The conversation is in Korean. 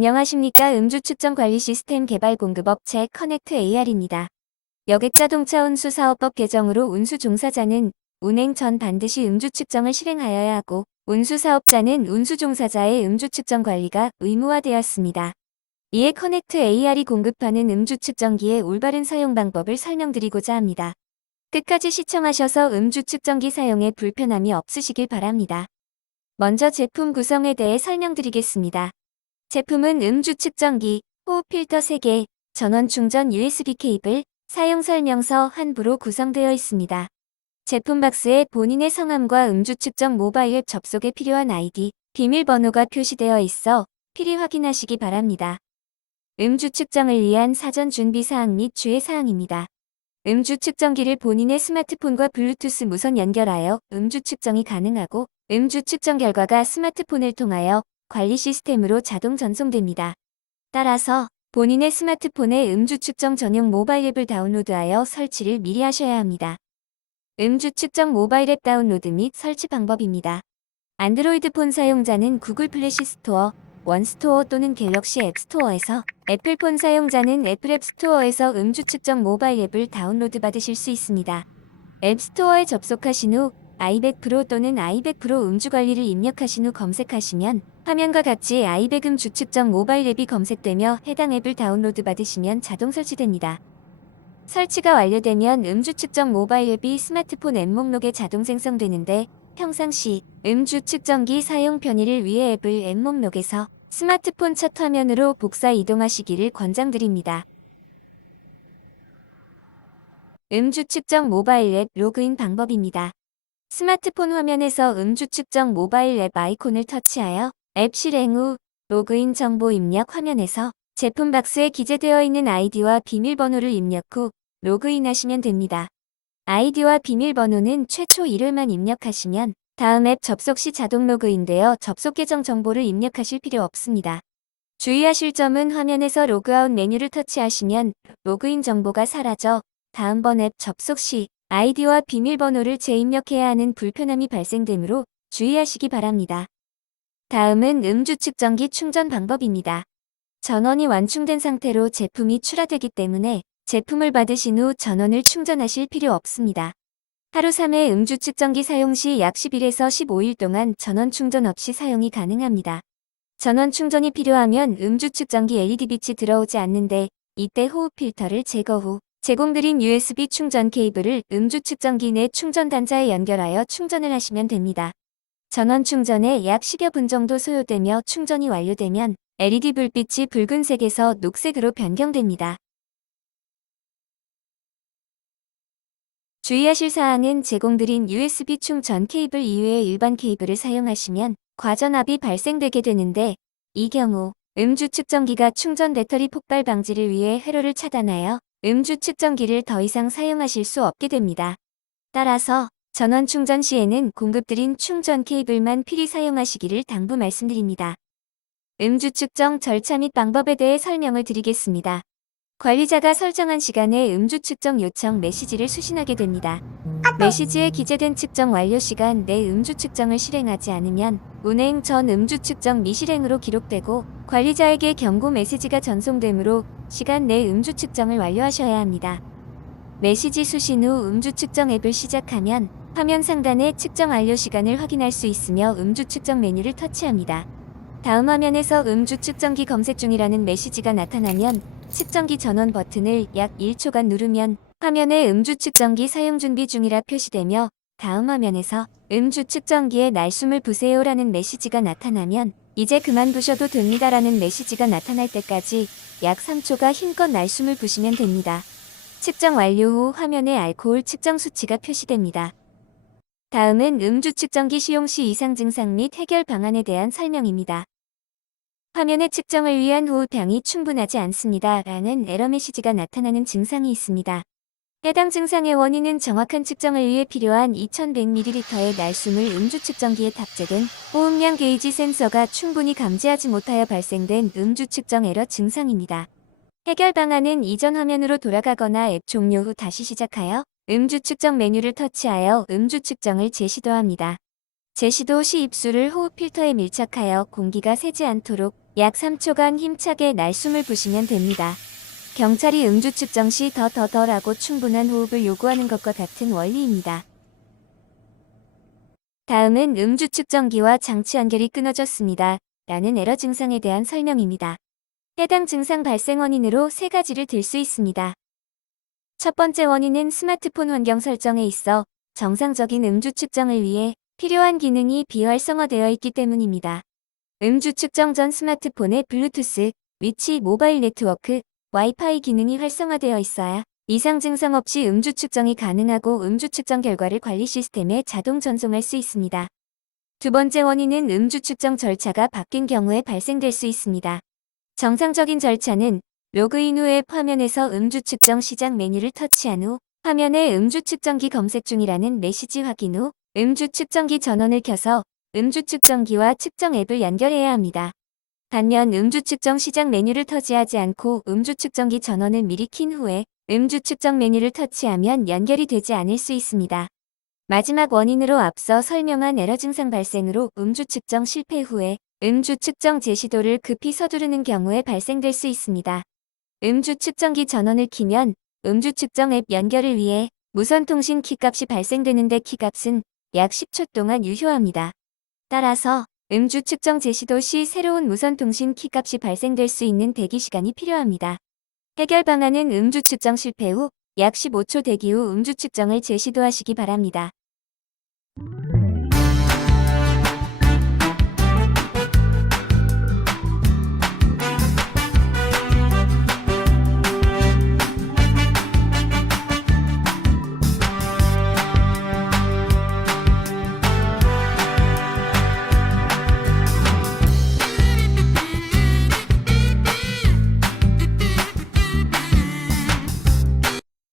안녕하십니까. 음주 측정 관리 시스템 개발 공급 업체 커넥트 AR입니다. 여객자동차 운수사업법 개정으로 운수 종사자는 운행 전 반드시 음주 측정을 실행하여야 하고 운수사업자는 운수 종사자의 음주 측정 관리가 의무화되었습니다. 이에 커넥트 AR이 공급하는 음주 측정기의 올바른 사용 방법을 설명드리고자 합니다. 끝까지 시청하셔서 음주 측정기 사용에 불편함이 없으시길 바랍니다. 먼저 제품 구성에 대해 설명드리겠습니다. 제품은 음주 측정기, 호흡 필터 3개, 전원 충전 USB 케이블, 사용 설명서 한부로 구성되어 있습니다. 제품 박스에 본인의 성함과 음주 측정 모바일 앱 접속에 필요한 아이디, 비밀번호가 표시되어 있어 필히 확인하시기 바랍니다. 음주 측정을 위한 사전 준비 사항 및 주의 사항입니다. 음주 측정기를 본인의 스마트폰과 블루투스 무선 연결하여 음주 측정이 가능하고 음주 측정 결과가 스마트폰을 통하여 관리 시스템으로 자동 전송됩니다. 따라서 본인의 스마트폰에 음주 측정 전용 모바일 앱을 다운로드하여 설치를 미리 하셔야 합니다. 음주 측정 모바일 앱 다운로드 및 설치 방법입니다. 안드로이드 폰 사용자는 구글 플래시 스토어, 원스토어 또는 갤럭시 앱 스토어에서, 애플폰 사용자는 애플 앱 스토어에서 음주 측정 모바일 앱을 다운로드 받으실 수 있습니다. 앱 스토어에 접속하신 후 아이백 프로 또는 아이백 프로 음주 관리를 입력하신 후 검색하시면 화면과 같이 아이백 음주 측정 모바일 앱이 검색되며 해당 앱을 다운로드 받으시면 자동 설치됩니다. 설치가 완료되면 음주 측정 모바일 앱이 스마트폰 앱 목록에 자동 생성되는데 평상시 음주 측정기 사용 편의를 위해 앱을 앱 목록에서 스마트폰 첫 화면으로 복사 이동하시기를 권장드립니다. 음주 측정 모바일 앱 로그인 방법입니다. 스마트폰 화면에서 음주 측정 모바일 앱 아이콘을 터치하여 앱 실행 후 로그인 정보 입력 화면에서 제품 박스에 기재되어 있는 아이디와 비밀번호를 입력 후 로그인하시면 됩니다. 아이디와 비밀번호는 최초 1회만 입력하시면 다음 앱 접속 시 자동 로그인되어 접속 계정 정보를 입력하실 필요 없습니다. 주의하실 점은 화면에서 로그아웃 메뉴를 터치하시면 로그인 정보가 사라져 다음번 앱 접속 시 아이디와 비밀번호를 재입력해야 하는 불편함이 발생되므로 주의하시기 바랍니다. 다음은 음주 측정기 충전 방법입니다. 전원이 완충된 상태로 제품이 출하되기 때문에 제품을 받으신 후 전원을 충전하실 필요 없습니다. 하루 3회 음주 측정기 사용 시 약 10일에서 15일 동안 전원 충전 없이 사용이 가능합니다. 전원 충전이 필요하면 음주 측정기 LED 빛이 들어오지 않는데 이때 호흡 필터를 제거 후 제공드린 USB 충전 케이블을 음주 측정기 내 충전 단자에 연결하여 충전을 하시면 됩니다. 전원 충전에 약 10여 분 정도 소요되며 충전이 완료되면 LED 불빛이 붉은색에서 녹색으로 변경됩니다. 주의하실 사항은 제공드린 USB 충전 케이블 이외의 일반 케이블을 사용하시면 과전압이 발생되게 되는데 이 경우 음주 측정기가 충전 배터리 폭발 방지를 위해 회로를 차단하여 음주 측정기를 더 이상 사용하실 수 없게 됩니다. 따라서 전원 충전 시에는 공급드린 충전 케이블만 필히 사용하시기를 당부 말씀드립니다. 음주 측정 절차 및 방법에 대해 설명을 드리겠습니다. 관리자가 설정한 시간에 음주 측정 요청 메시지를 수신하게 됩니다. 메시지에 기재된 측정 완료 시간 내 음주 측정을 실행하지 않으면 운행 전 음주 측정 미실행으로 기록되고 관리자에게 경고 메시지가 전송되므로 시간 내 음주 측정을 완료하셔야 합니다. 메시지 수신 후 음주 측정 앱을 시작하면 화면 상단에 측정 완료 시간을 확인할 수 있으며 음주 측정 메뉴를 터치합니다. 다음 화면에서 음주 측정기 검색 중이라는 메시지가 나타나면 측정기 전원 버튼을 약 1초간 누르면 화면에 음주 측정기 사용 준비 중이라 표시되며 다음 화면에서 음주 측정기에 날숨을 부세요라는 메시지가 나타나면 이제 그만 부셔도 됩니다라는 메시지가 나타날 때까지 약 3초가 힘껏 날숨을 부시면 됩니다. 측정 완료 후 화면에 알코올 측정 수치가 표시됩니다. 다음은 음주 측정기 시용 시 이상 증상 및 해결 방안에 대한 설명입니다. 화면에 측정을 위한 호흡량이 충분하지 않습니다 라는 에러 메시지가 나타나는 증상이 있습니다. 해당 증상의 원인은 정확한 측정을 위해 필요한 2100ml의 날숨을 음주 측정기에 탑재된 호흡량 게이지 센서가 충분히 감지하지 못하여 발생된 음주 측정 에러 증상입니다. 해결 방안은 이전 화면으로 돌아가거나 앱 종료 후 다시 시작하여 음주 측정 메뉴를 터치하여 음주 측정을 재시도합니다. 제시도 시 입술을 호흡 필터에 밀착하여 공기가 새지 않도록 약 3초간 힘차게 날숨을 부시면 됩니다. 경찰이 음주 측정 시 더더더라고 충분한 호흡을 요구하는 것과 같은 원리입니다. 다음은 음주 측정기와 장치 연결이 끊어졌습니다. 라는 에러 증상에 대한 설명입니다. 해당 증상 발생 원인으로 세 가지를 들 수 있습니다. 첫 번째 원인은 스마트폰 환경 설정에 있어 정상적인 음주 측정을 위해 필요한 기능이 비활성화되어 있기 때문입니다. 음주 측정 전 스마트폰에 블루투스, 위치 모바일 네트워크, 와이파이 기능이 활성화되어 있어야 이상 증상 없이 음주 측정이 가능하고 음주 측정 결과를 관리 시스템에 자동 전송할 수 있습니다. 두 번째 원인은 음주 측정 절차가 바뀐 경우에 발생될 수 있습니다. 정상적인 절차는 로그인 후 앱 화면에서 음주 측정 시작 메뉴를 터치한 후 화면에 음주 측정기 검색 중이라는 메시지 확인 후 음주 측정기 전원을 켜서 음주 측정기와 측정 앱을 연결해야 합니다. 반면 음주 측정 시작 메뉴를 터치하지 않고 음주 측정기 전원을 미리 킨 후에 음주 측정 메뉴를 터치하면 연결이 되지 않을 수 있습니다. 마지막 원인으로 앞서 설명한 에러 증상 발생으로 음주 측정 실패 후에 음주 측정 제시도를 급히 서두르는 경우에 발생될 수 있습니다. 음주 측정기 전원을 키면 음주 측정 앱 연결을 위해 무선통신 키값이 발생되는데 키값은 약 10초 동안 유효합니다. 따라서 음주 측정 제시도 시 새로운 무선통신 키값이 발생될 수 있는 대기 시간이 필요합니다. 해결 방안은 음주 측정 실패 후 약 15초 대기 후 음주 측정을 재시도하시기 바랍니다.